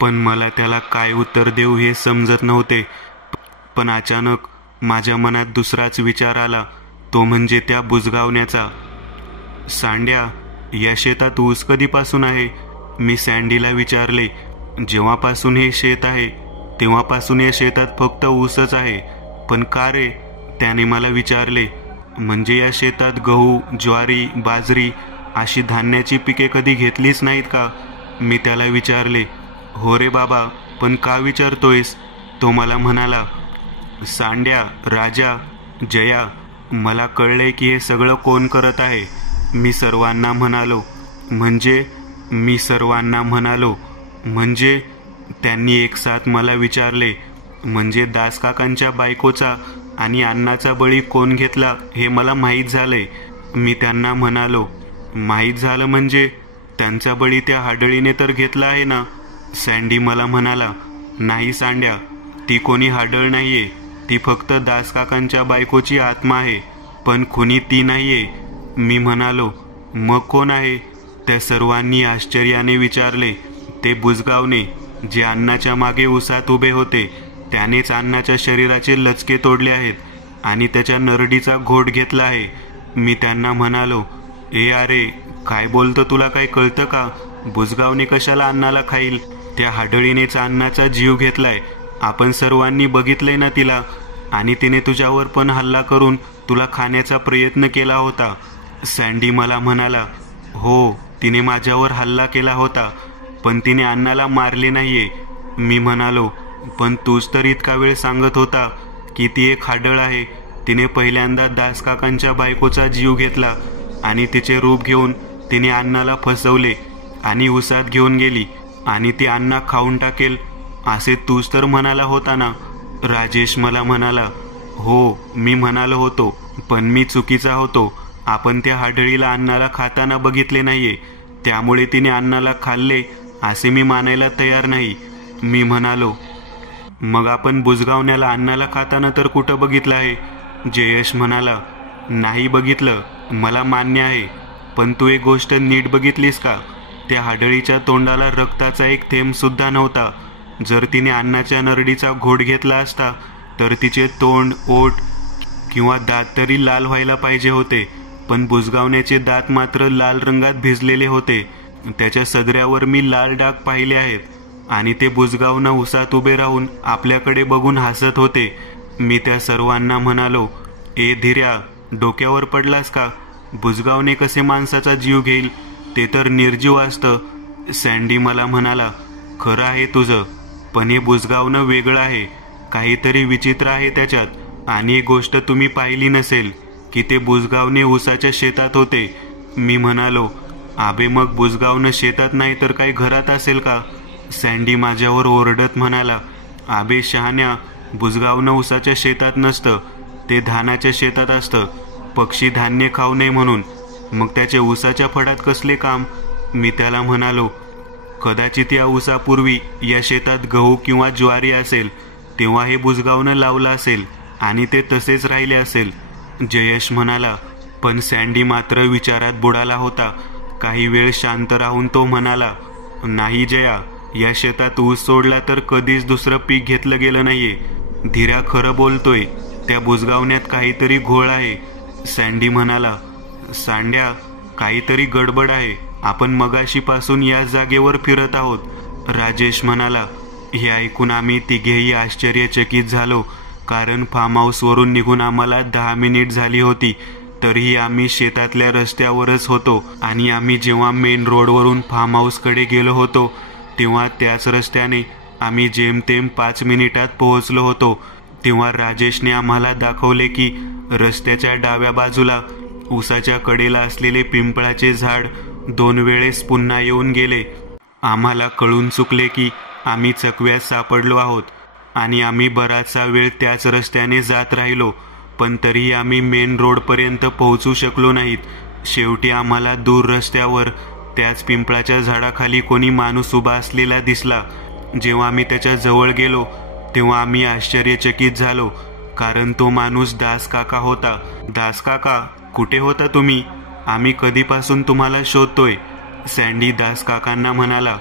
पण मला त्याला काय उत्तर देऊ हे समजत नव्हते. पण अचानक माझ्या मनात दुसराच विचार आला, तो म्हणजे त्या बुजगावण्याचा. सांड्या, या शेतात ऊस कधीपासून आहे? मी सँडीला विचारले. जेव्हापासून हे शेत आहे तेव्हापासून या शेतात फक्त ऊसच आहे. पण का रे? त्याने मला विचारले. म्हणजे या शेतात गहू, ज्वारी, बाजरी अशी धान्याची पिके कधी घेतलीच नाहीत का? मी त्याला विचारले. हो रे बाबा, पण का विचारतोयस? तो मला म्हणाला. सांड्या, राजा, जया, मला कळलंय की हे सगळं कोण करत आहे. मी सर्वांना म्हणालो. म्हणजे त्यांनी एकसाथ मला विचारले. म्हणजे दासकाकांच्या बायकोचा आणि अण्णाचा बळी कोण घेतला हे मला माहीत झालंय. मी त्यांना म्हणालो. माहीत झालं म्हणजे? त्यांचा बळी त्या हाडळीने तर घेतला आहे ना? सँडी मला म्हणाला. नाही सांड्या, ती कोणी हाडळ नाहीये. ती फक्त दासकाकांच्या बायकोची आत्मा आहे, पण खुनी ती नाहीये. मी म्हणालो. मग कोण आहे? त्या सर्वांनी आश्चर्याने विचारले. ते बुजगावणे, जे अण्णाच्या मागे उसात उभे होते. त्यानेच अण्णाच्या शरीराचे लचके तोडले आहेत आणि त्याच्या नरडीचा घोट घेतला आहे. मी त्यांना म्हणालो. अरे, काय बोलतं? तुला काय कळतं का? बुजगावणे कशाला अण्णाला खाईल? त्या हाडळीनेच अण्णाचा जीव घेतलाय. आपण सर्वांनी बघितलंय ना तिला. आणि तिने तुझ्यावर पण हल्ला करून तुला खाण्याचा प्रयत्न केला होता. सँडी मला म्हणाला. हो, तिने माझ्यावर हल्ला केला होता, पण तिने अण्णाला मारले नाहीये. मी म्हणालो. पण तूच तर इतका वेळ सांगत होता की ती एक हाडळ आहे. तिने पहिल्यांदा दासकाकांच्या बायकोचा जीव घेतला आणि तिचे रूप घेऊन तिने अण्णाला फसवले आणि उसात घेऊन गेली आणि ती अण्णा खाऊन टाकेल असे तूच तर म्हणाला होता ना? राजेश मला म्हणाला. हो, मी म्हणालो होतो, पण मी चुकीचा होतो. आपण त्या हाडळीला अण्णाला खाताना बघितले नाहीये, त्यामुळे तिने अण्णाला खाल्ले असे मी मानायला तयार नाही. मी म्हणालो. मग आपण बुजगावण्याला अण्णाला खाताना तर कुठं बघितलं आहे? जयेश म्हणाला. नाही बघितलं, मला मान्य आहे. पण तू एक गोष्ट नीट बघितलीस का? त्या हाडळीच्या तोंडाला रक्ताचा एक थेंब सुद्धा नव्हता. जर तिने अण्णाच्या नरडीचा घोट घेतला असता तर तिचे तोंड, ओठ किंवा दात तरी लाल व्हायला पाहिजे होते. पण बुजगावण्याचे दात मात्र लाल रंगात भिजलेले होते. त्याच्या सदऱ्यावर मी लाल डाग पाहिले आहेत आणि ते बुजगावणं उसात उभे राहून आपल्याकडे बघून हसत होते. मी त्या सर्वांना म्हणालो. धीर्या, डोक्यावर पडलास का? बुजगावणे कसे माणसाचा जीव घेईल? ते तर निर्जीव असतं. सँडी मला म्हणाला. खरं आहे तुझं, पण हे बुजगावणं वेगळं आहे. काहीतरी विचित्र आहे त्याच्यात. आणि एक गोष्ट तुम्ही पाहिली नसेल की ते बुजगावणे उसाच्या शेतात होते. मी म्हणालो. आबे, मग बुजगावणं शेतात नाही तर काही घरात असेल का? सँडी माझ्यावर ओरडत म्हणाला. आबे शहाण्या, बुजगावणं उसाच्या शेतात नसतं, ते धानाच्या शेतात असतं. पक्षी धान्य खाऊ नये म्हणून. मग त्याचे उसाच्या फडात कसले काम? मी त्याला म्हणालो. कदाचित या उसापूर्वी या शेतात गहू किंवा ज्वारी असेल, तेव्हा हे बुजगावणं लावलं असेल आणि ते तसेच राहिले असेल. जयेश म्हणाला. पण सँडी मात्र विचारात बुडाला होता. काही वेळ शांत राहून तो म्हणाला. नाही जया, या शेतात ऊस सोडला तर कधीच दुसरं पीक घेतलं गेलं नाहीये. धीरा खरं बोलतोय. त्या बुजगावण्यात काहीतरी घोळ आहे. सँडी म्हणाला. सांड्या, काहीतरी गडबड आहे. आपण मगाशीपासून या जागेवर फिरत आहोत. राजेश म्हणाला. हे ऐकून आम्ही तिघेही आश्चर्यचकित झालो, कारण फार्म हाऊसवरून निघून आम्हाला 10 मिनिट झाली होती. तरीही आम्ही शेतातल्या रस्त्यावरच होतो आणि आम्ही जेव्हा मेन रोडवरून फार्म हाऊसकडे गेलो होतो तेव्हा त्याच रस्त्याने आम्ही जेमतेम 5 मिनिटात पोहोचलो होतो. तेव्हा राजेशने आम्हाला दाखवले की रस्त्याच्या डाव्या बाजूला उसाच्या कडेला असलेले पिंपळाचे झाड 2 वेळेस पुन्हा येऊन गेले. आम्हाला कळून चुकले की आम्ही चकव्यात सापडलो आहोत आणि आम्ही बराचसा वेळ त्याच रस्त्याने जात राहिलो, पण तरीही आम्ही मेन रोडपर्यंत पोहोचू शकलो नाहीत. शेवटी आम्हाला दूर रस्त्यावर त्याच पिंपळाच्या झाडाखाली कोणी माणूस उभा असलेला दिसला. जेव्हा आम्ही त्याच्या जवळ गेलो तेव्हा आम्ही आश्चर्यचकित झालो, कारण तो माणूस दासकाका होता. दासकाका, कुठे होता तुम्ही? आम्ही कधीपासून तुम्हाला शोधतोय. सँडी दासकाकांना म्हणाला.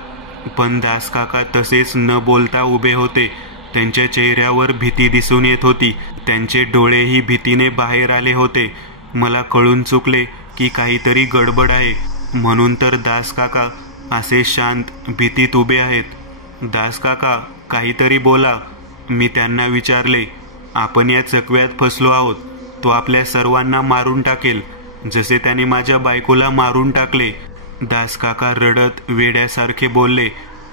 पण दास काका तसेच न बोलता उभे होते. त्यांच्या चेहऱ्यावर भीती दिसून येत होती. त्यांचे डोळेही भीतीने बाहेर आले होते. मला कळून चुकले की काहीतरी गडबड आहे. म्हणून तर दास काका असे शांत भीतीत उभे आहेत. दास काका, काहीतरी बोला, मी त्यांना विचारले. आपण या चकव्यात फसलो आहोत. तो आपल्या सर्वांना मारून टाकेल, जसे त्याने माझ्या बायकोला मारून टाकले. दास काका रडत वेड्यासारखे बोलले.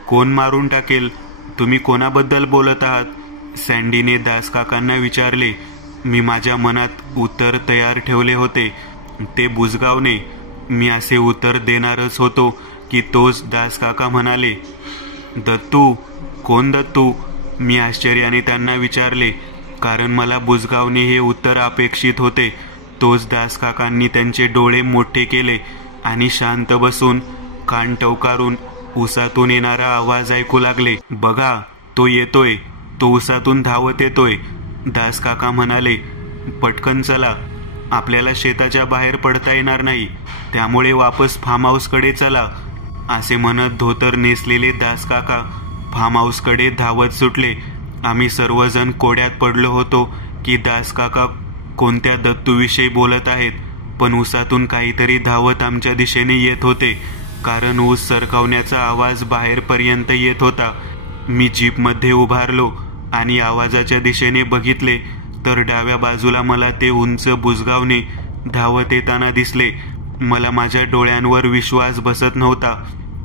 कोण मारून टाकेल? तुम्ही कोणाबद्दल बोलत आहात? सँडीने दास काकांना विचारले. मी माझ्या मनात उत्तर तयार ठेवले होते. ते बुजगावने. मी असे उत्तर देणारच होतो की तोच दास काका म्हणाले. दत्तू? कोण दत्तू? मी आश्चर्याने त्यांना विचारले, कारण मला बुजगावने हे उत्तर अपेक्षित होते. तोच दास काकांनी त्यांचे डोळे मोठे केले आणि शांत बसून कान टवकारून उसातून येणारा आवाज ऐकू लागले. बघा, तो येतोय. तो उसातून धावत येतोय. दास काका म्हणाले. पटकन चला, आपल्याला शेताच्या बाहेर पडता येणार नाही, त्यामुळे वापस फार्म हाऊसकडे चला. असे म्हणत धोतर नेसलेले दास काका फार्म हाऊसकडे धावत सुटले. आम्ही सर्वजण कोड्यात पडलो होतो की दास काका कोणत्या दत्तूविषयी बोलत आहेत. पण उसातून काहीतरी धावत आमच्या दिशेने येत होते, कारण ऊस सरकवण्याचा आवाज बाहेरपर्यंत येत होता. मी जीपमध्ये उभारलो आणि आवाजाच्या दिशेने बघितले तर डाव्या बाजूला मला ते उंच बुजगावने धावत येताना दिसले. मला माझ्या डोळ्यांवर विश्वास बसत नव्हता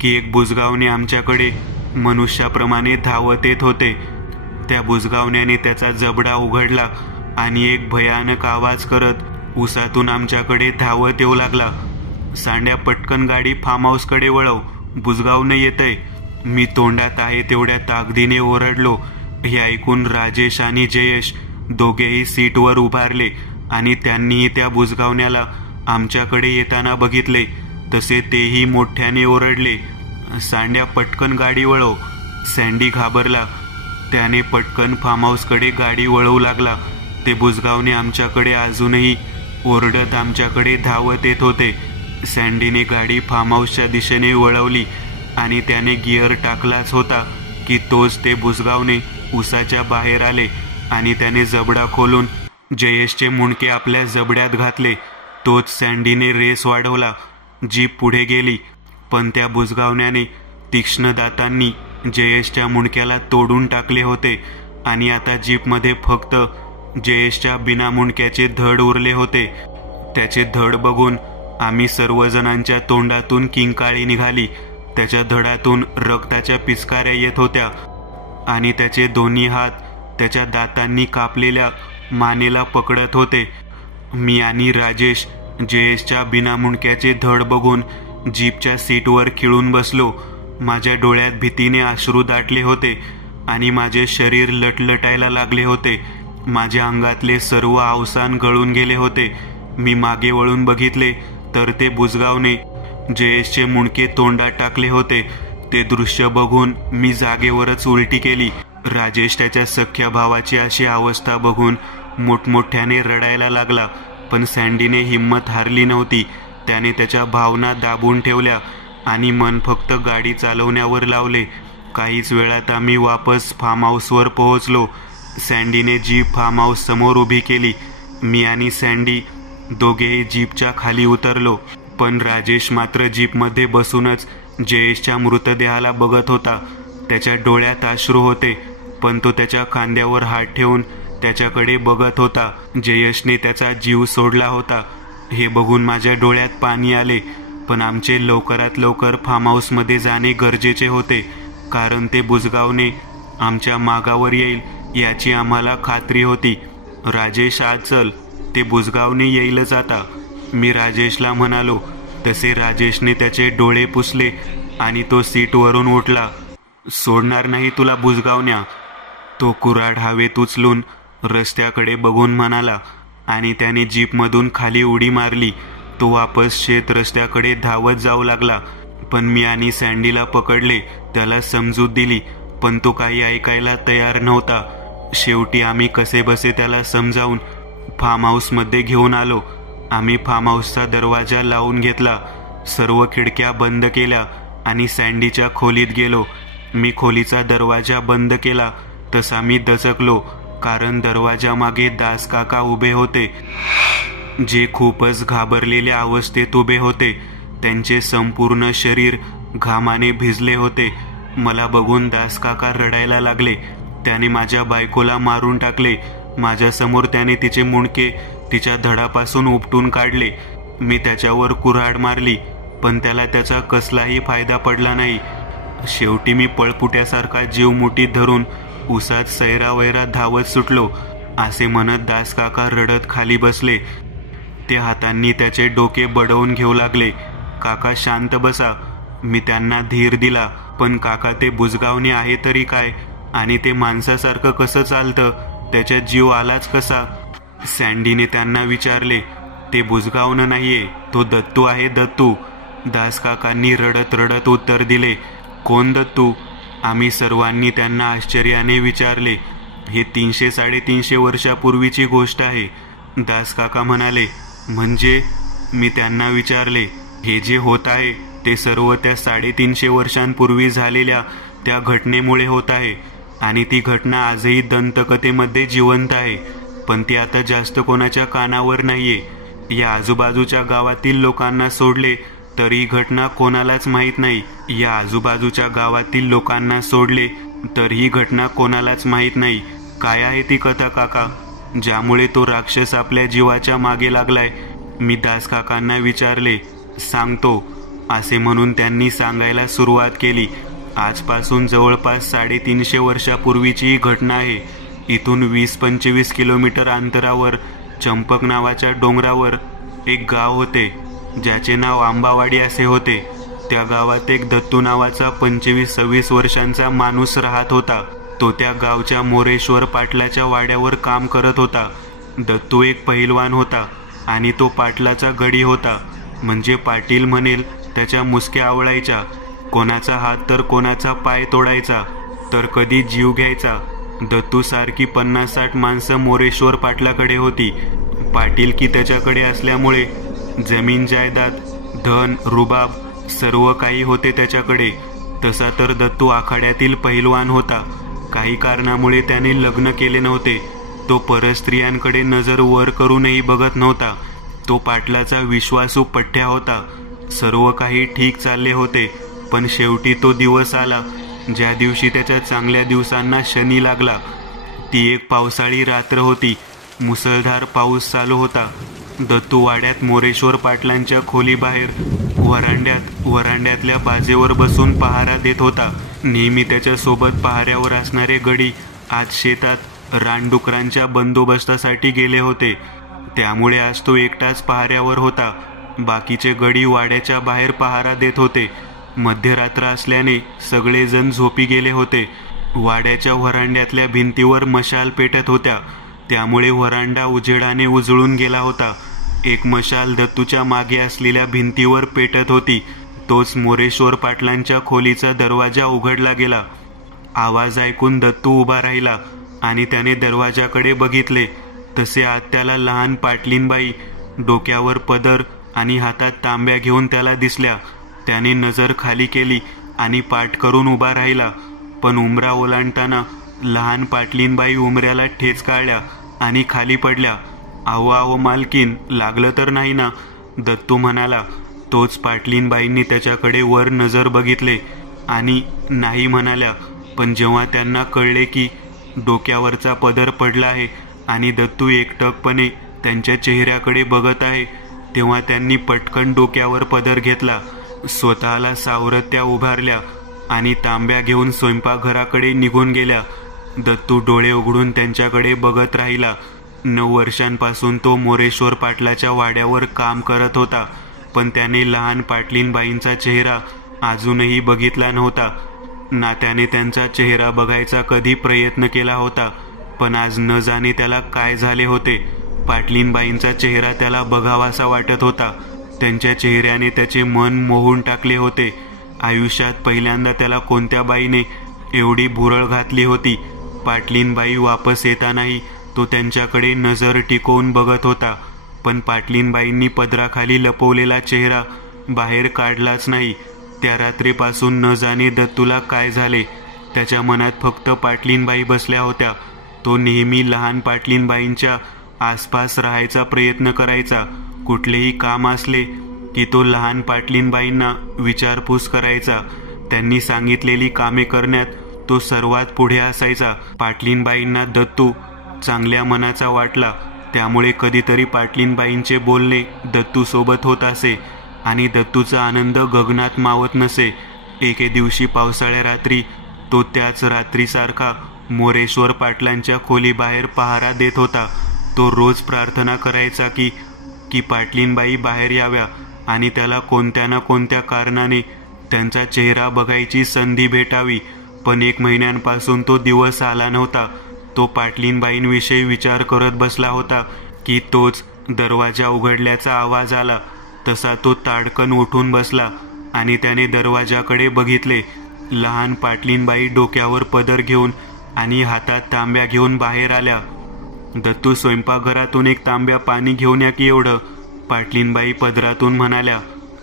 की एक बुजगावणे आमच्याकडे मनुष्याप्रमाणे धावत येत होते. त्या बुजगावण्याने त्याचा जबडा उघडला आणि एक भयानक आवाज करत उसातून आमच्याकडे धावत येऊ लागला. सांड्या, पटकन गाडी फार्म हाऊसकडे वळव, बुजगावणे येतंय. मी तोंडात आहे तेवढ्या ताकदीने ओरडलो. हे ऐकून राजेश आणि जयेश दोघेही सीटवर उभारले आणि त्यांनीही त्या बुजगावण्याला आमच्याकडे येताना बघितले. तसे तेही मोठ्याने ओरडले. सांड्या, पटकन गाडी वळव. सँडी घाबरला. त्याने पटकन फार्म हाऊसकडे गाडी वळवू लागला. ते बुजगावणे आमच्याकडे अजूनही ओरडत आमच्याकडे धावत येत होते. सँडीने गाडी फार्म हाऊसच्या दिशेने वळवली आणि त्याने गिअर टाकलाच होता की तोच ते बुजगावणे उसाच्या बाहेर आले आणि त्याने जबडा खोलून जयेशचे मुंडके आपल्या जबड्यात घातले. तोच सँडीने रेस वाढवला. जीप पुढे गेली, पण त्या बुजगावण्याने तीक्ष्ण दातांनी जयेशच्या मुंडक्याला तोडून टाकले होते आणि आता जीपमध्ये फक्त जयेशच्या बिना मुंडक्याचे धड उरले होते. त्याचे धड बघून आम्ही सर्वजणांच्या तोंडातून किंकाळी निघाली. त्याच्या धडातून रक्ताच्या पिचकाऱ्या येत होत्या आणि त्याचे दोन्ही हात त्याच्या दातांनी कापलेल्या मानेला पकडत होते. मी आणि राजेश जयेशच्या बिना मुंडक्याचे धड बघून जीपच्या सीटवर खिळून बसलो. माझ्या डोळ्यात भीतीने अश्रू दाटले होते आणि माझे शरीर लटलटायला लागले होते. माझ्या अंगातले सर्व अवसान गळून गेले होते. मी मागे वळून बघितले तर ते बुजगावने जयेशचे मुंडके तोंडात टाकले होते. ते दृश्य बघून मी जागेवरच उलटी केली. राजेश त्याच्या सख्या भावाची अशी अवस्था बघून मोठमोठ्याने रडायला लागला, पण सँडीने हिंमत हारली नव्हती. त्याने त्याच्या भावना दाबून ठेवल्या आणि मन फक्त गाडी चालवण्यावर लावले. काहीच वेळात आम्ही वापस फार्म हाऊसवर पोहोचलो. सँडीने जीप फार्म हाऊस समोर उभी केली. मी आणि सँडी दोघेही जीपच्या खाली उतरलो, पण राजेश मात्र जीपमध्ये बसूनच जयेशच्या मृतदेहाला बघत होता. त्याच्या डोळ्यात अश्रू होते, पण तो त्याच्या खांद्यावर हात ठेवून त्याच्याकडे बघत होता. जयेशने त्याचा जीव सोडला होता हे बघून माझ्या डोळ्यात पाणी आले. पण आमचे लवकरात लवकर फार्म हाऊसमध्ये जाणे गरजेचे होते, कारण ते बुजगावणे आमच्या मागावर येईल याची आम्हाला खात्री होती. राजेश, आज चल, ते बुजगावणे येईलच आता, मी राजेशला म्हणालो. तसे राजेशने त्याचे डोळे पुसले आणि तो सीटवरून उठला. सोडणार नाही तुला बुजगावण्या, तो कुऱ्हाड हवेत उचलून रस्त्याकडे बघून म्हणाला आणि त्याने जीपमधून खाली उडी मारली. तो वापस शेत रस्त्याकडे धावत जाऊ लागला, पण मी आणि सँडीला पकडले. त्याला समजूत दिली, पण तो काही ऐकायला तयार नव्हता. शेवटी आम्ही कसेबसे त्याला समजावून फार्म हाऊसमध्ये घेऊन आलो. आम्ही फार्म हाऊसचा दरवाजा लावून घेतला, सर्व खिडक्या बंद केल्या आणि सँडीच्या खोलीत गेलो. मी खोलीचा दरवाजा बंद केला तसा मी दचकलो, कारण दरवाजामागे दासकाका उभे होते, जे खूपच घाबरलेल्या अवस्थेत उभे होते. त्यांचे संपूर्ण शरीर घामाने भिजले होते. मला बघून दासकाका रडायला लागले. त्याने माझ्या बायकोला मारून टाकले. माझ्यासमोर त्याने तिचे मुंडके तिच्या धडापासून उपटून काढले. मी त्याच्यावर कुऱ्हाड मारली, पण त्याला त्याचा कसलाही फायदा पडला नाही. शेवटी मी पळपुट्यासारखा जीव मुठीत धरून उसात सैरावैरा धावत सुटलो. असे म्हणत दासकाका रडत खाली बसले. ते हातांनी त्याचे डोके बडवून घेऊ लागले. काका शांत बसा. मी त्यांना धीर दिला, पण काका ते बुजगावणे आहे तरी काय, आणि ते माणसासारखं कसं चालतं, त्याच्यात जीव आलाच कसा? सँडीने त्यांना विचारले. ते बुजगावणं नाहीये, तो दत्तू आहे, दत्तू. दासकाकांनी रडत रडत उत्तर दिले. कोण दत्तू? आम्ही सर्वांनी त्यांना आश्चर्याने विचारले. हे 300-350 वर्षापूर्वीची गोष्ट आहे. दासकाका म्हणाले. म्हणजे? मी त्यांना विचारले. हे जे होत आहे ते सर्व त्या 350 वर्षांपूर्वी झालेल्या त्या घटनेमुळे होत आहे, आणि ती घटना आजही दंतकथेमध्ये जिवंत आहे, पण ती आता जास्त कोणाच्या कानावर नाहीये. या आजूबाजूच्या गावातील लोकांना सोडले तर ही घटना कोणालाच माहीत नाही. या आजूबाजूच्या गावातील लोकांना सोडले तर ही घटना कोणालाच माहीत नाही. काय आहे ती कथा काका, ज्यामुळे तो राक्षस आपल्या जीवाच्या मागे लागलाय? मी दासकाकांना विचारले. सांगतो, असे म्हणून त्यांनी सांगायला सुरुवात केली. आजपासून जवळपास 350 वर्षापूर्वीची ही घटना आहे. इथून 20-25 किलोमीटर अंतरावर चंपक नावाच्या डोंगरावर एक गाव होते, ज्याचे नाव आंबावाडी असे होते. त्या गावात एक दत्तू नावाचा 25-26 वर्षांचा माणूस राहत होता. तो त्या गावच्या मोरेश्वर पाटलाच्या वाड्यावर काम करत होता. दत्तू एक पहिलवान होता आणि तो पाटलाचा गडी होता. म्हणजे पाटील म्हणेल त्याच्या मुसक्या आवळायच्या. कोणाचा हात तर कोणाचा पाय तोडायचा, तर कधी जीव घ्यायचा. दत्तू सारखी 50-60 माणसं मोरेश्वर पाटलाकडे होती. पाटील की त्याच्याकडे असल्यामुळे जमीन जायदाद, धन, रुबाब सर्व काही होते त्याच्याकडे. तसा तर दत्तू आखाड्यातील पहिलवान होता. काही कारणामुळे त्याने लग्न केले नव्हते. तो परस्त्रियांकडे नजर वर करूनही बघत नव्हता. तो पाटलाचा विश्वासू पठ्ठ्या होता. सर्व काही ठीक चालले होते, पण शेवटी तो दिवस आला ज्या दिवशी त्याच्या चांगल्या दिवसांना शनी लागला. ती एक पावसाळी रात्र होती. मुसळधार पाऊस चालू होता. दत्तू वाड्यात मोरेश्वर पाटलांच्या खोलीबाहेर वरांड्यातल्या बाजेवर बसून पहारा देत होता. नेहमी त्याच्यासोबत पहाऱ्यावर असणारे गडी आज शेतात रानडुकरांच्या बंदोबस्तासाठी गेले होते. त्यामुळे आज तो एकटाच पहाऱ्यावर होता. बाकीचे गडी वाड्याच्या बाहेर पहारा देत होते. मध्यरात्र असल्याने सगळेजण झोपी गेले होते. वाड्याच्या व्हरांड्यातल्या भिंतीवर मशाल पेटत होत्या, त्यामुळे व्हरांडा उजेडाने उजळून गेला होता. एक मशाल दत्तूच्या मागे असलेल्या भिंतीवर पेटत होती. तोच मोरेश्वर पाटलांच्या खोलीचा दरवाजा उघडला गेला. आवाज ऐकून दत्तू उभा राहिला आणि त्याने दरवाजाकडे बघितले. तसे आत त्याला लहान पाटलीनबाई डोक्यावर पदर आणि हातात तांब्या घेऊन त्याला दिसल्या. त्याने नजर खाली केली आणि पाठ करून उभा राहिला, पण उंबरा ओलांडताना लहान पाटलीनबाई उंबऱ्याला ठेच काढल्या आणि खाली पडल्या. आहो आहो मालकीन, लागलं तर नाही ना? दत्तू म्हणाला. तोच पाटलीनबाईंनी त्याच्याकडे वर नजर बघितले आणि नाही म्हणाल्या. पण जेव्हा त्यांना कळले की डोक्यावरचा पदर पडला आहे आणि दत्तू एकटकपणे त्यांच्या चेहऱ्याकडे बघत आहे, तेव्हा त्यांनी पटकन डोक्यावर पदर घेतला, स्वतःला सावरत त्या उभारल्या आणि तांब्या घेऊन स्वयंपाकघराकडे निघून गेल्या. दत्तू डोळे उघडून त्यांच्याकडे बघत राहिला. 9 वर्षांपासून तो मोरेश्वर पाटलाच्या वाड्यावर काम करत होता, पण त्याने लहान पाटलीनबाईंचा चेहरा अजूनही बघितला नव्हता. ना त्याने त्यांचा चेहरा बघायचा कधी प्रयत्न केला होता. पण आज न जाणे त्याला काय झाले होते, पाटलीनबाईंचा चेहरा त्याला बघावासा वाटत होता. त्यांच्या चेहऱ्याने त्याचे मन मोहून टाकले होते. आयुष्यात पहिल्यांदा त्याला कोणत्या बाईने एवढी भुरळ घातली होती. पाटलीनबाई वापस येतानाही तो त्यांच्याकडे नजर टिकवून बघत होता, पण पाटलीनबाईंनी पदराखाली लपवलेला चेहरा बाहेर काढलाच नाही. त्या रात्रीपासून न जाणे दत्तूला काय झाले. त्याच्या मनात फक्त पाटलीनबाई बसल्या होत्या. तो नेहमी लहान पाटलीनबाईंच्या आसपास राहायचा प्रयत्न करायचा. कुठलेही काम असले की तो लहान पाटलीनबाईंना विचारपूस करायचा. त्यांनी सांगितलेली कामे करण्यात तो सर्वात पुढे असायचा. पाटलीनबाईंना दत्तू चांगल्या मनाचा वाटला. त्यामुळे कधीतरी पाटलीनबाईंचे बोलणे दत्तू सोबत होत असे आणि दत्तूचा आनंद गगनात मावत नसे. एके दिवशी पावसाळ्या रात्री तो त्याच रात्रीसारखा मोरेश्वर पाटलांच्या खोलीबाहेर पहारा देत होता. तो रोज प्रार्थना करायचा की पाटलीनबाई बाहेर याव्या आणि त्याला कोणत्या ना कोणत्या कारणाने त्यांचा चेहरा बघायची संधी भेटावी. पण 1 महिन्यांपासून तो दिवस आला नव्हता. तो पाटलीनबाईंविषयी विचार करत बसला होता की तोच दरवाजा उघडल्याचा आवाज आला. तसा तो ताडकन उठून बसला आणि त्याने दरवाजाकडे बघितले. लहान पाटलीनबाई डोक्यावर पदर घेऊन आणि हातात तांब्या घेऊन बाहेर आल्या. दत्तू, स्वयंपाकघरातून 1 तांब्या पाणी घेऊन या की एवढं, पाटलीनबाई पदरातून म्हणाल्या.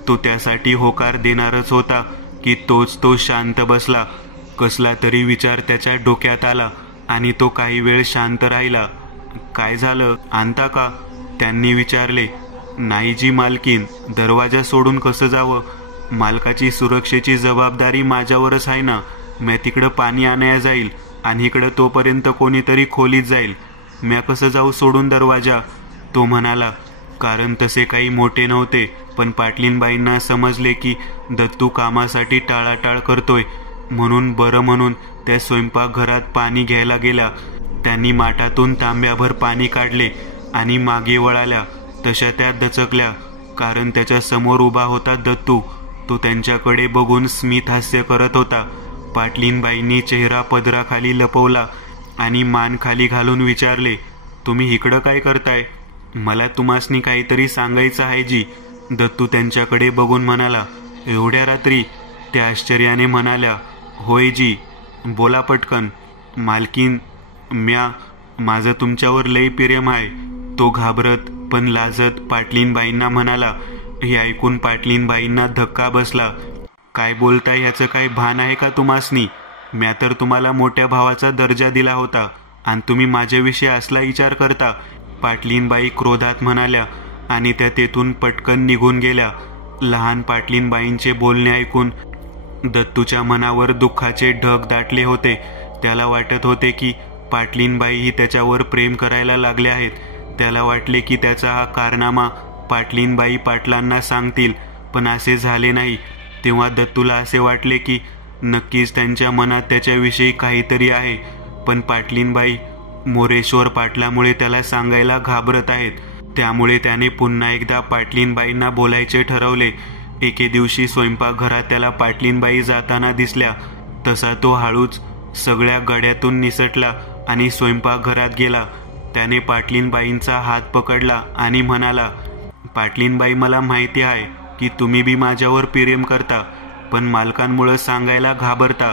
तो त्यासाठी होकार देणारच होता की तो शांत बसला. कसला तरी विचार त्याच्या डोक्यात आला आणि तो काही वेळ शांत राहिला. काय झालं, आणता का, त्यांनी विचारले. नाही जी मालकीन, दरवाजा सोडून कसं जावं, मालकाची सुरक्षेची जबाबदारी माझ्यावरच आहे ना. मी तिकडं पाणी आणाया जाईल आणि इकडं तोपर्यंत कोणीतरी खोलीत जाईल. मी कसं जाऊ सोडून दरवाजा, तो म्हणाला. कारण तसे काही मोठे नव्हते, पण पाटलीनबाईंना समजले की दत्तू कामासाठी टाळाटाळ करतोय. म्हणून बरं म्हणून त्या स्वयंपाकघरात पाणी घ्यायला गेल्या. त्यांनी माठातून तांब्याभर पाणी काढले आणि मागे वळाल्या. तशा त्या दचकल्या, कारण त्याच्या समोर उभा होता दत्तू. तो त्यांच्याकडे बघून स्मित हास्य करत होता. पाटलीनबाईंनी चेहरा पदराखाली लपवला आणि मान खाली घालून विचारले, तुम्ही इकडं काय करताय? मला तुम्हासनी काहीतरी सांगायचं आहे जी, दत्तू त्यांच्याकडे बघून म्हणाला. एवढ्या रात्री? त्या आश्चर्याने म्हणाल्या. होय जी, बोला पटकन. मालकीन, माझं तुमच्यावर लई प्रेम आहे, तो घाबरत पण लाजत पाटलीनबाईंना म्हणाला. हे ऐकून पाटलीनबाईंना धक्का बसला. काय बोलताय, ह्याचं काय भान आहे का तुम्हासनी? म्या तर तुम्हाला मोठ्या भावाचा दर्जा दिला होता आणि तुम्ही माझ्याविषयी असला विचार करता, पाटलीनबाई क्रोधात म्हणाल्या आणि त्या तेथून पटकन निघून गेल्या. लहान पाटलीनबाईंचे बोलणे ऐकून दत्तूच्या मनावर दुःखाचे ढग दाटले होते. त्याला वाटत होते की पाटलीनबाई त्याच्यावर प्रेम करायला लागले आहेत. त्याला वाटले की त्याचा हा कारनामा पाटलीनबाई पाटलांना सांगतील, पण असे झाले नाही. तेव्हा दत्तूला असे वाटले की नक्कीच त्यांच्या मनात त्याच्याविषयी काहीतरी आहे, पण पाटलीनबाई मोरेश्वर पाटलामुळे त्याला सांगायला घाबरत आहेत. त्यामुळे त्याने पुन्हा एकदा पाटलीनबाईंना बोलायचे ठरवले. एके दिवशी स्वयंपाकघरात त्याला पाटलीनबाई जाताना दिसल्या. तसा तो हळूच सगळ्या गड्यातून निसटला आणि स्वयंपाकघरात गेला. त्याने पाटलीनबाईंचा हात पकडला आणि म्हणाला, पाटलीनबाई, मला माहिती आहे की तुम्ही बी माझ्यावर प्रेम करता, पण मालकांमुळे सांगायला घाबरता.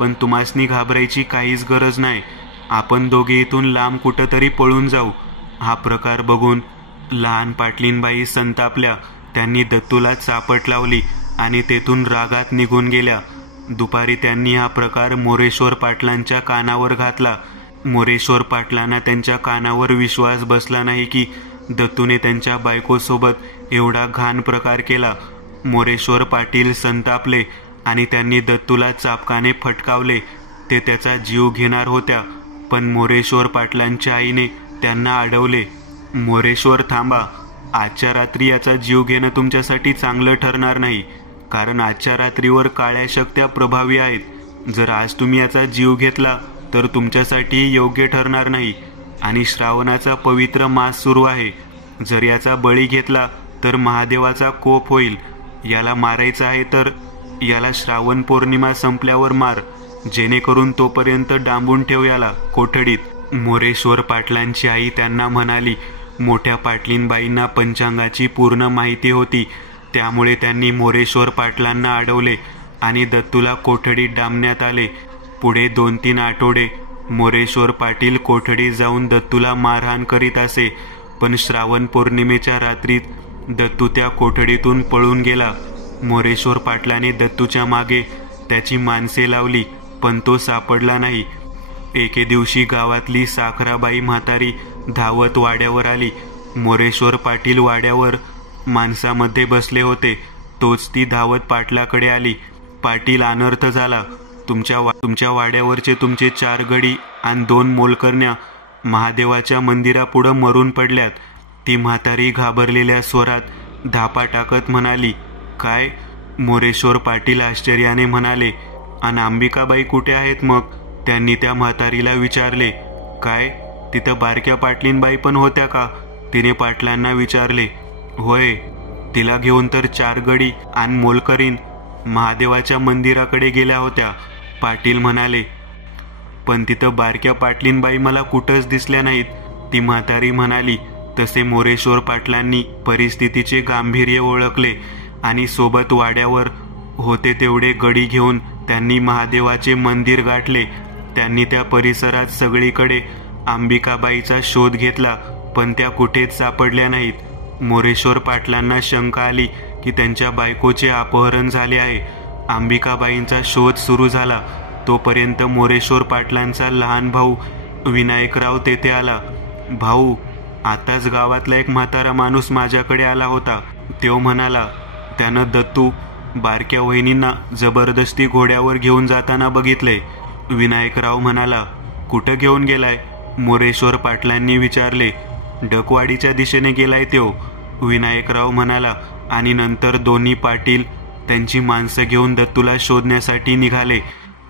पण तुम्हासनी घाबरायची काहीच गरज नाही. आपण दोघे इथून लांब कुठंतरी पळून जाऊ. हा प्रकार बघून लहान पाटलीनबाई संतापल्या. त्यांनी दत्तूला चापट लावली आणि तेथून रागात निघून गेल्या. दुपारी त्यांनी हा प्रकार मोरेश्वर पाटलांच्या कानावर घातला. मोरेश्वर पाटलांना त्यांच्या कानावर विश्वास बसला नाही की दत्तूने त्यांच्या बायकोसोबत एवढा घाण प्रकार केला. मोरेश्वर पाटील संतापले आणि त्यांनी दत्तूला चापकाने फटकावले. ते त्याचा जीव घेणार होत्या, पण मोरेश्वर पाटलांच्या आईने त्यांना अडवले. मोरेश्वर, थांबा. आजच्या रात्री याचा जीव घेणं तुमच्यासाठी चांगलं ठरणार नाही, कारण आजच्या रात्रीवर काळ्या शक्त्या प्रभावी आहेत. जर आज तुम्ही याचा जीव घेतला तर तुमच्यासाठी योग्य ठरणार नाही. आणि श्रावणाचा पवित्र मास सुरू आहे. जर याचा बळी घेतला तर महादेवाचा कोप होईल. याला मारायचं आहे तर याला श्रावण पौर्णिमा संपल्यावर मार, जेणेकरून तोपर्यंत डांबून ठेव याला कोठडीत. मोरेश्वर पाटलांची आई त्यांना म्हणाली. मोठ्या पाटलीनबाईंना पंचांगाची पूर्ण माहिती होती, त्यामुळे त्यांनी मोरेश्वर पाटलांना अडवले आणि दत्तूला कोठडीत डांबण्यात आले. पुढे 2-3 आठवडे मोरेश्वर पाटील कोठडीत जाऊन दत्तूला मारहाण करीत असे. पण श्रावण पौर्णिमेच्या रात्रीत दत्तू त्या कोठडीतून पळून गेला. मोरेश्वर पाटलाने दत्तूच्या मागे त्याची माणसे लावली, पण तो सापडला नाही. एके दिवशी गावातली साखराबाई म्हातारी धावत वाड्यावर आली. मोरेश्वर पाटील वाड्यावर माणसामध्ये बसले होते. तोच ती धावत पाटलाकडे आली. पाटील, अनर्थ झाला. तुमच्या वाड्यावरचे तुमचे 4 गडी आणि 2 मोलकरण्या महादेवाच्या मंदिरापुढं मरून पडल्यात. ती म्हातारी घाबरलेल्या स्वरात धापा टाकत म्हणाली. काय? मोरेश्वर पाटील आश्चर्याने म्हणाले. आणि अंबिकाबाई कुठे आहेत मग? त्यांनी त्या म्हातारीला विचारले. काय, तिथं बारक्या पाटलीनबाई पण होत्या का? तिने पाटलांना विचारले. होय, तिला घेऊन तर 4 गडी आणि मोलकरीण महादेवाच्या मंदिराकडे गेल्या होत्या, पाटील म्हणाले. पण तिथं बारक्या पाटलीनबाई मला कुठंच दिसल्या नाहीत, ती म्हातारी म्हणाली. तसे मोरेश्वर पाटलांनी परिस्थितीचे गांभीर्य ओळखले आणि सोबत वाड्यावर होते तेवढे गडी घेऊन त्यांनी महादेवाचे मंदिर गाठले. त्यांनी त्या परिसरात सगळीकडे अंबिकाबाईचा शोध घेतला, पण त्या कुठेच सापडल्या नाहीत. मोरेश्वर पाटलांना शंका आली की त्यांच्या बायकोचे अपहरण झाले आहे. अंबिकाबाईंचा शोध सुरू झाला. तोपर्यंत मोरेश्वर पाटलांचा लहान भाऊ विनायकराव तेथे आला. भाऊ, आताच गावातला एक म्हातारा माणूस माझ्याकडे आला होता. तो म्हणाला त्यानं दत्तू बारक्या वहिनींना जबरदस्ती घोड्यावर घेऊन जाताना बघितले. विनायकराव म्हणाला. कुठं घेऊन गेलाय? मोरेश्वर पाटलांनी विचारले. डकवाडीच्या दिशेने गेलाय तो, विनायकराव म्हणाला. आणि नंतर दोन्ही पाटील त्यांची माणसं घेऊन दत्तूला शोधण्यासाठी निघाले.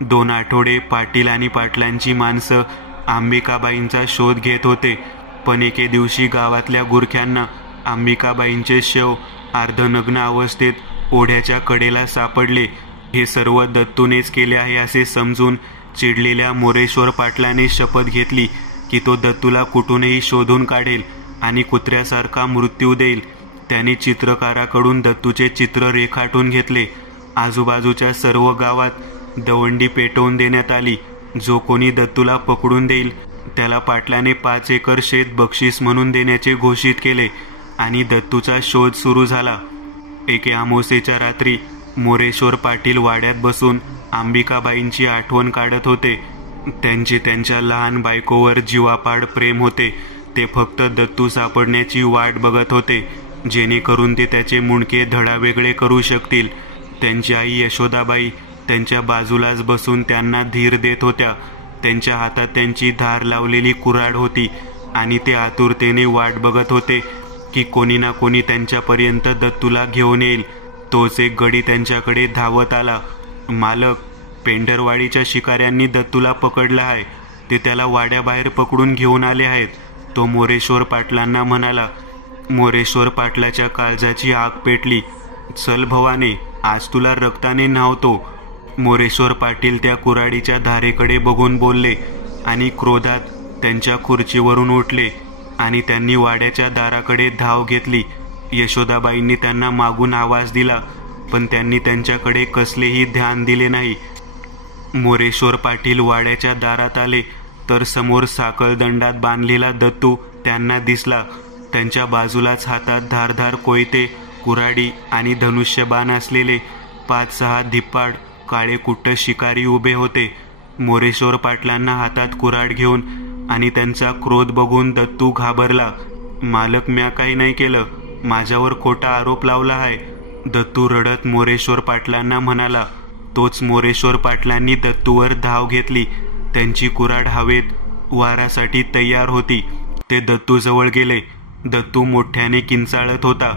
2 आठवडे पाटील आणि पाटलांची माणसं अंबिकाबाईंचा शोध घेत होते. पण एके दिवशी गावातल्या गुरख्यांना अंबिकाबाईंचे शव अर्धनग्न अवस्थेत ओढ्याच्या कडेला सापडले. हे सर्व दत्तूनेच केले आहे असे समजून चिडलेल्या मोरेश्वर पाटलाने शपथ घेतली की तो दत्तूला कुठूनही शोधून काढेल आणि कुत्र्यासारखा मृत्यू देईल. त्याने चित्रकाराकडून दत्तूचे चित्र रेखाटून घेतले. आजूबाजूच्या सर्व गावात दवंडी पेटवून देण्यात आली. जो कोणी दत्तूला पकडून देईल त्याला पाटलाने 5 एकर शेत बक्षीस म्हणून देण्याचे घोषित केले आणि दत्तूचा शोध सुरू झाला. एके अमावास्येच्या रात्री मोरेश्वर पाटील वाड्यात बसून अंबिकाबाईंची आठवण काढत होते. त्यांचे त्यांच्या लहान बायकोवर जीवापाड प्रेम होते. ते फक्त दत्तू सापडण्याची वाट बघत होते, जेणेकरून ते त्याचे मुंडके धडावेगळे करू शकतील. त्यांची आई यशोदाबाई त्यांच्या बाजूलाच बसून त्यांना धीर देत होत्या. त्यांच्या हातात त्यांची धार लावलेली कुऱ्हाड होती आणि ते आतुरतेने वाट बघत होते की कोणी ना कोणी त्यांच्यापर्यंत दत्तूला घेऊन येईल. तोच एक गडी त्यांच्याकडे धावत आला. मालक, पेंढरवाडीच्या शिकाऱ्यांनी दत्तूला पकडला आहे. ते त्याला वाड्याबाहेर पकडून घेऊन आले आहेत, तो मोरेश्वर पाटलांना म्हणाला. मोरेश्वर पाटलाच्या काळजाची आग पेटली. चल भवाने, आज तुला रक्ताने न्हावतो. मोरेश्वर पाटील त्या कुऱ्हाडीच्या धारेकडे बघून बोलले आणि क्रोधात त्यांच्या खुर्चीवरून उठले आणि त्यांनी वाड्याच्या दाराकडे धाव घेतली. यशोदाबाईंनी त्यांना मागून आवाज दिला, पण त्यांनी त्यांच्याकडे कसलेही ध्यान दिले नाही. मोरेश्वर पाटील वाड्याच्या दारात आले तर समोर साखळदंडात बांधलेला दत्तू त्यांना दिसला. त्यांच्या बाजूलाच हातात धारधार कोयते, कुऱ्हाडी आणि धनुष्यबाण असलेले 5-6 धिप्पाड काळे कुट्ट शिकारी उभे होते. मोरेश्वर पाटलांना हातात कुऱ्हाड घेऊन आणि त्यांचा क्रोध बघून दत्तू घाबरला. मालक, म्या काही नाही केलं, माझ्यावर खोटा आरोप लावला आहे, दत्तू रडत मोरेश्वर पाटलांना म्हणाला. तोच मोरेश्वर पाटलांनी दत्तूवर धाव घेतली. त्यांची कुऱ्हाड हवेत वारासाठी तयार होती. ते दत्तूजवळ गेले. दत्तू मोठ्याने किंचाळत होता.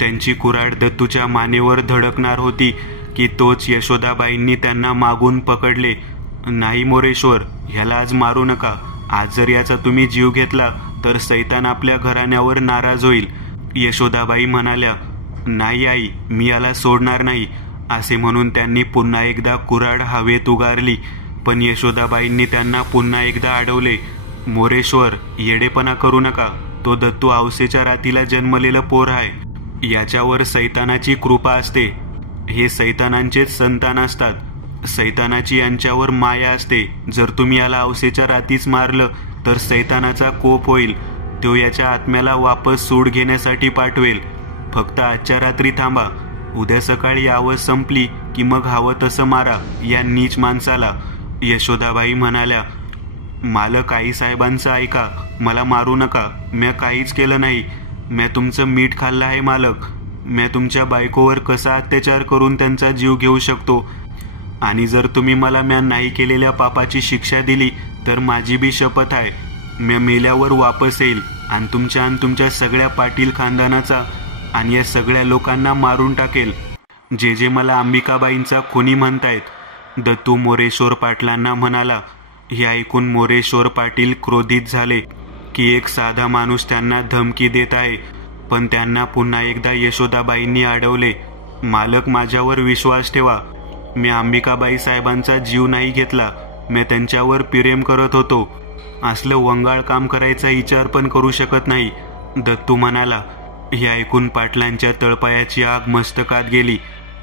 त्यांची कुऱ्हाड दत्तूच्या मानेवर धडकणार होती की तोच यशोदाबाईंनी त्यांना मागून पकडले. नाही मोरेश्वर, ह्याला आज मारू नका. आज जर याचा तुम्ही जीव घेतला तर सैतान आपल्या घराण्यावर नाराज होईल. यशोदाबाई म्हणाल्या. नाही आई, मी याला सोडणार नाही, असे म्हणून त्यांनी पुन्हा एकदा कुऱ्हाड हवेत उगारली. पण यशोदाबाईंनी त्यांना पुन्हा एकदा अडवले. मोरेश्वर, येडेपणा करू नका. तो दत्तू औसेच्या रातीला जन्मलेलं पोर आहे. याच्यावर सैतानाची कृपा असते. हे सैतानांचेच संतान असतात. सैतानाची यांच्यावर माया असते. जर तुम्ही याला औसेच्या रातीच मारलं तर सैतानाचा कोप होईल. तो याच्या आत्म्याला वापस सूड घेण्यासाठी पाठवेल. फक्त आजच्या रात्री थांबा. उद्या सकाळी आवज संपली की मग हवं तसं मारा या नीच माणसाला. यशोदाबाई म्हणाल्या, मालक आई साहेबांचं ऐका, मला मारू नका, म्या काहीच केलं नाही. म्या तुमचं मीठ खाल्लं आहे मालक. म्या तुमच्या बायकोवर कसा अत्याचार करून त्यांचा जीव घेऊ शकतो. आणि जर तुम्ही मला म्या नाही केलेल्या पापाची शिक्षा दिली तर माझी बी शपथ आहे, म्या मेल्यावर वापस येईल आणि तुमच्या सगळ्या पाटील खानदानाचा आणि या सगळ्या लोकांना मारून टाकेल जे जे मला अंबिकाबाईंचा खुनी म्हणतायत. दत्तू मोरेश्वर पाटलांना म्हणाला. हे ऐकून मोरेश्वर पाटील क्रोधित झाले की एक साधा माणूस त्यांना धमकी देत आहे. पण त्यांना पुन्हा एकदा यशोदाबाईंनी अडवले. मालक, माझ्यावर विश्वास ठेवा. मी अंबिकाबाई साहेबांचा जीव नाही घेतला. मी त्यांच्यावर प्रेम करत होतो. असलं वंगाळ काम करायचा विचार पण करू शकत नाही. दत्तू म्हणाला. हे ऐकून पाटलांच्या तळपायाची आग मस्तकात गेली.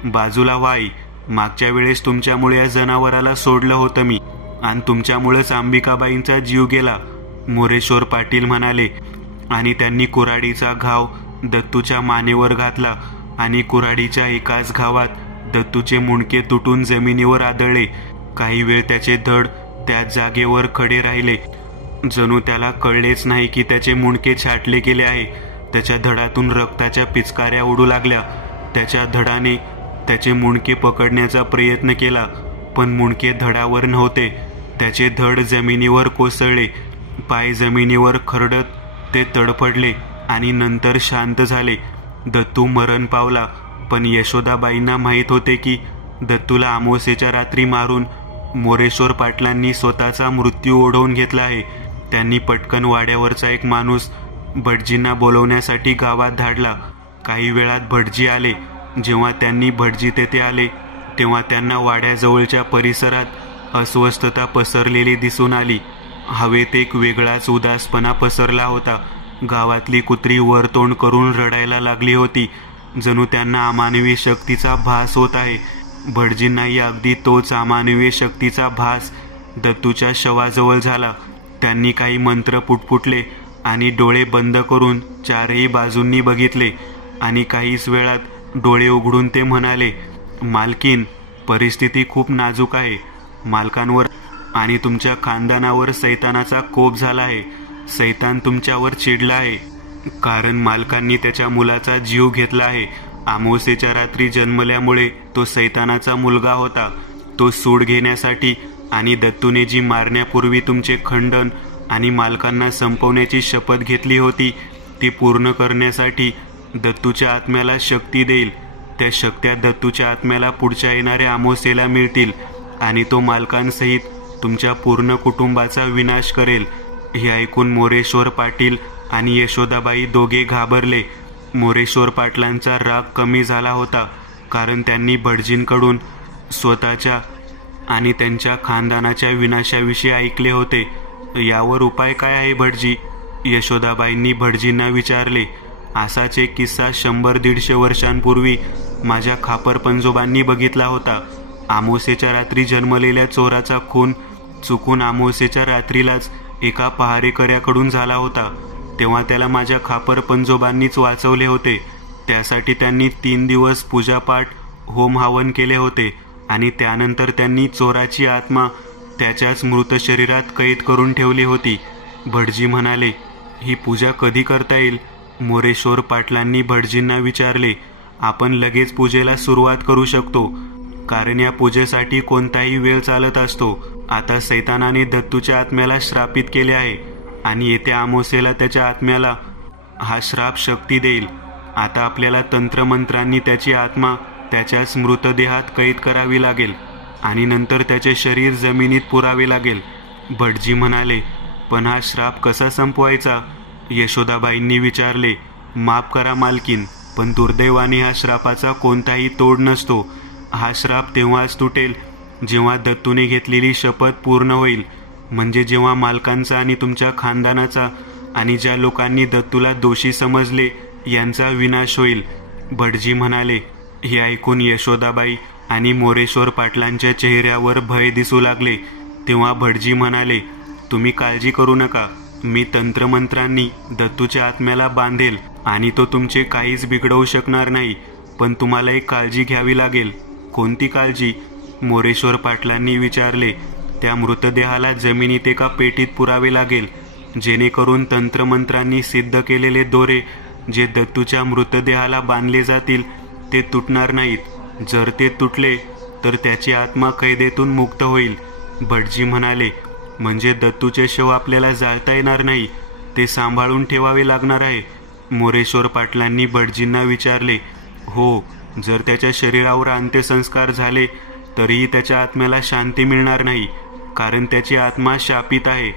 बाजूला व्हाय, मागच्या वेळेस तुमच्यामुळे या जनावराला सोडलं होतं मी आणि तुमच्यामुळेच अंबिकाबाईंचा जीव गेला, मोरेश्वर पाटील म्हणाले. आणि त्यांनी कुऱ्हाडीचा घाव दत्तूच्या मानेवर घातला आणि कुऱ्हाडीच्या एकाच घावात दत्तूचे मुंडके तुटून जमिनीवर आदळले. काही वेळ त्याचे धड त्याच जागेवर खडे राहिले. जणू त्याला कळलेच नाही की त्याचे मुंडके छाटले गेले आहे. त्याच्या धडातून रक्ताच्या पिचकाऱ्या उडू लागल्या. त्याच्या धडाने त्याचे मुंडके पकडण्याचा प्रयत्न केला, पण मुंडके धडावर नव्हते. त्याचे धड जमिनीवर कोसळले. पाय जमिनीवर खरडत ते तडफडले आणि नंतर शांत झाले. दत्तू मरण पावला. पण यशोदाबाईंना माहीत होते की दत्तूला अमावास्येच्या रात्री मारून मोरेश्वर पाटलांनी स्वतःचा मृत्यू ओढवून घेतला आहे. त्यांनी पटकन वाड्यावरचा एक माणूस भटजींना बोलवण्यासाठी गावात धाडला. काही वेळात भटजी आले. जेव्हा त्यांनी भटजी तेथे आले तेव्हा त्यांना वाड्याजवळच्या परिसरात अस्वस्थता पसरलेली दिसून आली. हवेत एक वेगळाच उदासपणा पसरला होता. गावातली कुत्री वर तोंड करून रडायला लागली होती. जणू त्यांना अमानवी शक्तीचा भास होत आहे. भटजींनाही अगदी तोच अमानवी शक्तीचा भास दत्तूच्या शवाजवळ झाला. त्यांनी काही मंत्र पुटपुटले आणि डोळे बंद करून चारही बाजूंनी बघितले आणि काहीच वेळात डोळे उघडून ते म्हणाले, मालकीन, परिस्थिती खूप नाजूक आहे. मालकांवर आणि तुमच्या खानदानावर सैतानाचा कोप झाला आहे. सैतान तुमच्यावर चिडला आहे कारण मालकांनी त्याच्या मुलाचा जीव घेतला आहे. अमावास्येच्या रात्री जन्मल्यामुळे तो सैतानाचा मुलगा होता. तो सूड घेण्यासाठी आणि दत्तूने जी मारण्यापूर्वी तुमचे खंडन आणि मालकांना संपवण्याची शपथ घेतली होती ती पूर्ण करण्यासाठी दत्तूच्या आत्म्याला शक्ती देईल. त्या शक्त्या दत्तूच्या आत्म्याला पुढच्या येणाऱ्या अमावास्येला मिळतील आणि तो मालकांसहित तुमच्या पूर्ण कुटुंबाचा विनाश करेल. हे ऐकून मोरेश्वर पाटील आणि यशोदाबाई दोघे घाबरले. मोरेश्वर पाटलांचा राग कमी झाला होता कारण त्यांनी भटजींकडून स्वतःच्या आणि त्यांच्या खानदानाच्या विनाशाविषयी ऐकले होते. यावर उपाय काय आहे भटजी? यशोदाबाईंनी भटजींना विचारले. असाच एक किस्सा 100-150 वर्षांपूर्वी माझ्या खापर पंजोबांनी बघितला होता. अमावास्येच्या रात्री जन्मलेल्या चोराचा खून चुकून अमावास्येच्या रात्रीलाच एका पहारेकऱ्याकडून झाला होता. तेव्हा त्याला माझ्या खापर पंजोबांनीच वाचवले होते. त्यासाठी त्यांनी 3 दिवस पूजापाठ होम हवन केले होते आणि त्यानंतर त्यांनी चोराची आत्मा त्याच्याच मृत शरीरात कैद करून ठेवली होती. भटजी म्हणाले, ही पूजा कधी करता येईल? मोरेश्वर पाटलांनी भटजींना विचारले. आपण लगेच पूजेला सुरुवात करू शकतो कारण या पूजेसाठी कोणताही वेळ चालत असतो. आता सैतानाने दत्तूच्या आत्म्याला श्रापित केले आहे आणि येत्या अमावास्येला त्याच्या आत्म्याला हा श्राप शक्ती देईल. आता आपल्याला तंत्रमंत्रांनी त्याची आत्मा त्याच्याच मृतदेहात कैद करावी लागेल आणि नंतर त्याचे शरीर जमिनीत पुरावे लागेल. भटजी म्हणाले, पण हा श्राप कसा संपवायचा? यशोदाबाईंनी विचारले. माफ करा मालकीन, पण दुर्दैवाने ह्या श्रापाचा कोणताही तोड नसतो. हा श्राप तेव्हाच तुटेल जेव्हा दत्तूने घेतलेली शपथ पूर्ण होईल, म्हणजे जेव्हा मालकांचा आणि तुमच्या खानदानाचा आणि ज्या लोकांनी दत्तूला दोषी समजले यांचा विनाश होईल. भटजी म्हणाले. हे ऐकून यशोदाबाई आणि मोरेश्वर पाटलांच्या चेहऱ्यावर भय दिसू लागले. तेव्हा भटजी म्हणाले, तुम्ही काळजी करू नका. मी तंत्रमंत्रांनी दत्तूच्या आत्म्याला बांधेल आणि तो तुमचे काहीच बिघडवू शकणार नाही. पण तुम्हाला एक काळजी घ्यावी लागेल. कोणती काळजी? मोरेश्वर पाटलांनी विचारले. त्या मृतदेहाला जमिनीत एका पेटीत पुरावे लागेल, जेणेकरून तंत्रमंत्रांनी सिद्ध केलेले दोरे जे दत्तूच्या मृतदेहाला बांधले जातील ते तुटणार नाहीत. जर ते तुटले तर त्याची आत्मा कैदेतून मुक्त होईल. भटजी म्हणाले, म्हणजे दत्तूचे शव आपल्याला जाळता येणार नाही, ते सांभाळून ठेवावे लागणार आहे? मोरेश्वर पाटलांनी भटजींना विचारले. हो, जर त्याच्या शरीरावर अंत्यसंस्कार झाले तरीही त्याच्या आत्म्याला शांती मिळणार नाही, कारण त्याची आत्मा शापित आहे.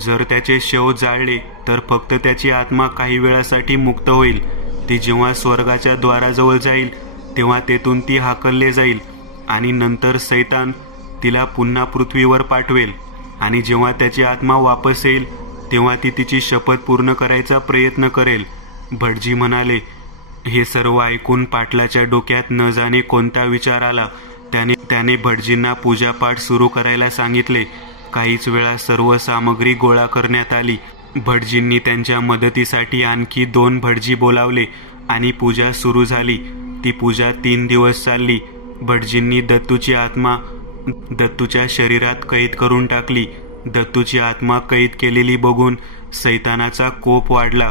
जर त्याचे शव जाळले तर फक्त त्याची आत्मा काही वेळासाठी मुक्त होईल. ती जेव्हा स्वर्गाच्या द्वाराजवळ जाईल तेव्हा तेथून ती हाकलले जाईल आणि नंतर सैतान तिला पुन्हा पृथ्वीवर पाठवेल. आणि जेव्हा त्याची आत्मा वापस येईल तेव्हा ती तिची शपथ पूर्ण करायचा प्रयत्न करेल. भटजी म्हणाले. हे सर्व ऐकून पाटलाच्या डोक्यात न जाणे कोणता विचार आला. त्याने भटजींना पूजापाठ सुरू करायला सांगितले. काहीच वेळा सर्व सामग्री गोळा करण्यात आली. भटजींनी त्यांच्या मदतीसाठी आणखी 2 भटजी बोलावले आणि पूजा सुरू झाली. ती पूजा 3 दिवस चालली. भटजींनी दत्तूची आत्मा दत्तूच्या शरीरात कैद करून टाकली. दत्तूची आत्मा कैद केलेली बघून सैतानाचा कोप वाढला.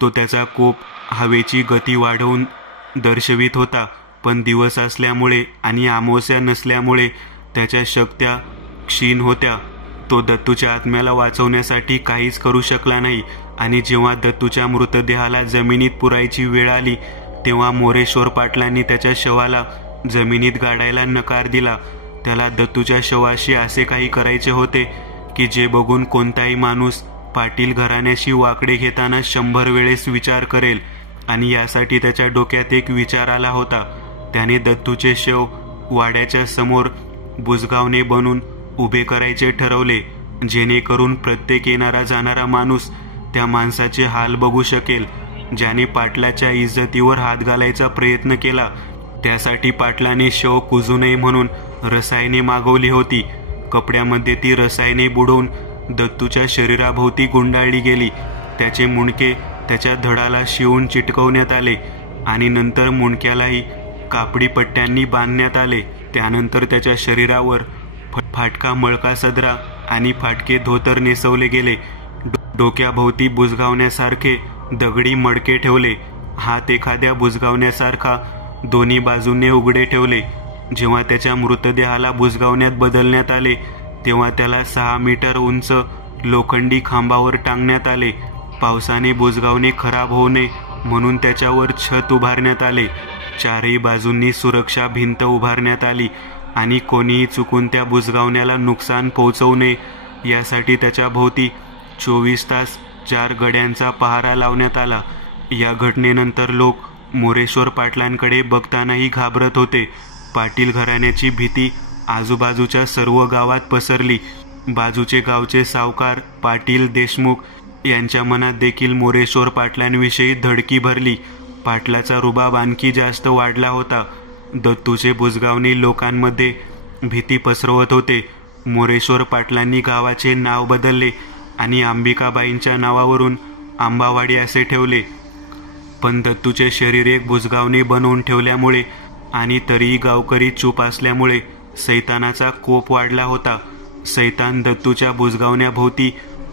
तो त्याचा कोप हवेची गती वाढवून दर्शवित होता, पण दिवस असल्यामुळे आणि अमावस्या नसल्यामुळे त्याच्या शक्त्या क्षीण होत्या. तो दत्तूच्या आत्म्याला वाचवण्यासाठी काहीच करू शकला नाही. आणि जेव्हा दत्तूच्या मृतदेहाला जमिनीत पुरायची वेळ आली तेव्हा मोरेश्वर पाटलांनी त्याच्या शवाला जमिनीत गाडायला नकार दिला. त्याला दत्तूच्या शवाशी असे काही करायचे होते की जे बघून कोणताही माणूस पाटील घराण्याशी वाकडे घेताना 100 वेळेस विचार करेल. आणि यासाठी त्याच्या डोक्यात एक विचार आला होता. त्याने दत्तूचे शव वाड्याच्या समोर बुजगावणे बनून उभे करायचे ठरवले, जेणेकरून प्रत्येक येणारा जाणारा माणूस त्या माणसाचे हाल बघू शकेल, ज्याने पाटलाच्या इज्जतीवर हात घालायचा प्रयत्न केला. त्यासाठी पाटलाने शव कुजू नये म्हणून रसायने मागवली होती. कपड्यामध्ये ती रसायने बुडवून दत्तूच्या शरीराभोवती गुंडाळली गेली. त्याचे मुंडके त्याच्या धडाला शिवून चिटकवण्यात आले आणि नंतर मुंडक्यालाही कापडी पट्ट्यांनी बांधण्यात आले. त्यानंतर त्याच्या शरीरावर फाटका मळका सदरा आणि फाटके धोतर नेसवले गेले. डोक्याभोवती बुजगावण्यासारखे दगडी मडके ठेवले. हात एखाद्या बुजगावण्यासारखा दोन्ही बाजूने उघडे ठेवले. जेव्हा त्याच्या मृतदेहाला बुजगावण्यात बदलण्यात आले तेव्हा त्याला 6 मीटर उंच लोखंडी खांबावर टांगण्यात आले. पावसाने बुजगावणे खराब होऊ नये म्हणून त्याच्यावर छत उभारण्यात आले. 4ही बाजूंनी सुरक्षा भिंत उभारण्यात आली आणि कोणीही चुकून त्या बुजगावण्याला नुकसान पोहोचवू नये यासाठी त्याच्या भोवती 24 तास 4 गड्यांचा पहारा लावण्यात आला. या घटनेनंतर लोक मोरेश्वर पाटलांकडे बघतानाही घाबरत होते. पाटील घराण्याची भीती आजूबाजूच्या सर्व गावात पसरली. बाजूचे गावचे सावकार पाटील देशमुख यांच्या मनात देखील मोरेश्वर पाटलांविषयी धडकी भरली. पाटलाचा रुबाब आणखी जास्त वाढला होता. दत्तूचे बुजगावणे लोकांमध्ये भीती पसरवत होते. मोरेश्वर पाटलांनी गावाचे नाव बदलले आणि अंबिकाबाईंच्या नावावरून आंबावाडी असे ठेवले. पण दत्तूचे शरीर एक बुजगावणे बनवून ठेवल्यामुळे आणि तरीही गावकरी चूप असल्यामुळे सैतानाचा कोप वाढला होता. सैतान दत्तूच्या बुजगावण्याभोवती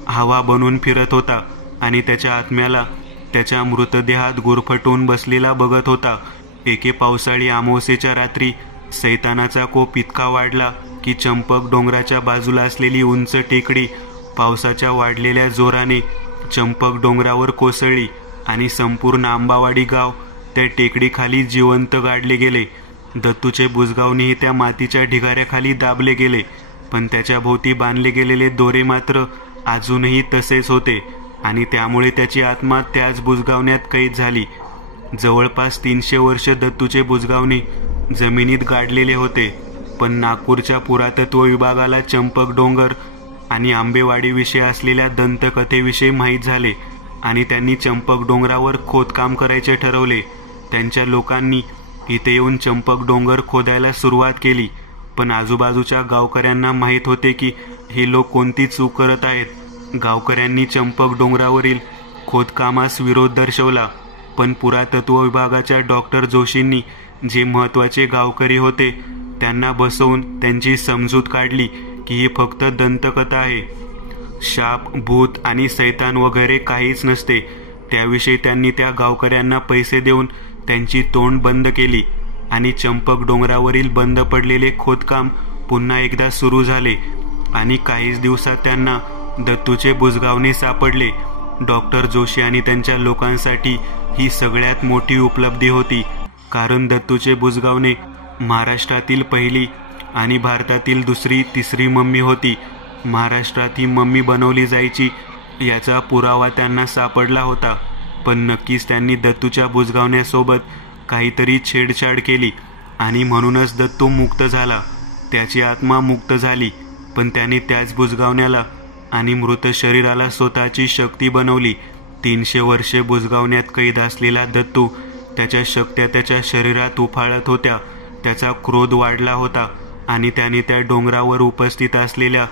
हवा बनून फिरत होता आणि त्याच्या आत्म्याला त्याच्या मृतदेहात गुरफटून बसलेला बघत होता. एके पावसाळी अमावस्येच्या रात्री सैतानाचा कोप इतका वाढला की चंपक डोंगराच्या बाजूला असलेली उंच टेकडी पावसाच्या वाढलेल्या जोराने चंपक डोंगरावर कोसळली आणि संपूर्ण आंबावाडी गाव त्या टेकडीखाली जिवंत गाडले गेले. दत्तूचे बुजगावणेही त्या मातीच्या ढिगाऱ्याखाली दाबले गेले, पण त्याच्या भोवती बांधले गेलेले दोरे मात्र अजूनही तसेच होते आणि त्यामुळे त्याची आत्मा त्याच बुजगावण्यात कैद झाली. जवळपास 300 वर्ष दत्तूचे बुजगावणे जमिनीत गाडलेले होते, पण नागपूरच्या पुरातत्व विभागाला चंपक डोंगर आणि आंबेवाडीविषयी असलेल्या दंतकथेविषयी माहीत झाले आणि त्यांनी चंपक डोंगरावर खोदकाम करायचे ठरवले. त्यांच्या लोकांनी इथे येऊन चंपक डोंगर खोदायला सुरुवात केली, पण आजूबाजूच्या गावकऱ्यांना माहीत होते की हे लोक कोणती चूक करत आहेत. गावकऱ्यांनी चंपक डोंगरावरील खोदकामास विरोध दर्शवला. पण पुरातत्व विभागाच्या डॉक्टर जोशींनी जे महत्त्वाचे गावकरी होते त्यांना बसवून त्यांची समजूत काढली की ही फक्त दंतकथा आहे. शाप, भूत आणि सैतान वगैरे काहीच नसते. त्याविषयी त्यांनी त्या गावकऱ्यांना पैसे देऊन त्यांची तोंड बंद केली आणि चंपक डोंगरावरील बंद पडलेले खोदकाम पुन्हा एकदा सुरू झाले आणि काहीच दिवसात त्यांना दत्तूचे बुजगावणे सापडले. डॉक्टर जोशी आणि त्यांच्या लोकांसाठी ही सगळ्यात मोठी उपलब्धी होती, कारण दत्तूचे बुजगावणे महाराष्ट्रातील पहिली आणि भारतातील दुसरी तिसरी मम्मी होती. महाराष्ट्रात ही मम्मी बनवली जायची याचा पुरावा त्यांना सापडला होता. पण नक्कीच त्यांनी दत्तूच्या बुजगावण्यासोबत काहीतरी छेडछाड केली आणि म्हणूनच दत्तू मुक्त झाला. त्याची आत्मा मुक्त झाली, पण त्याने त्याच बुजगावण्याला आणि मृत शरीराला स्वतःची शक्ती बनवली. 300 वर्षे बुजगावण्यात कैद असलेला दत्तू त्याच्या शक्त्या त्याच्या शरीरात उफाळत होत्या. त्याचा क्रोध वाढला होता आणि त्याने त्या डोंगरावर उपस्थित असलेल्या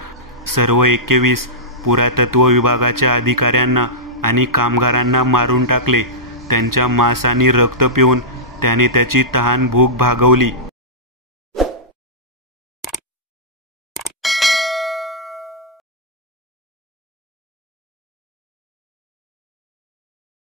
सर्व 21 पुरातत्व विभागाच्या अधिकाऱ्यांना आणि कामगारांना मारून टाकले. त्यांच्या मांस आणि रक्त पिऊन त्याने त्याची तहान भूक भागवली.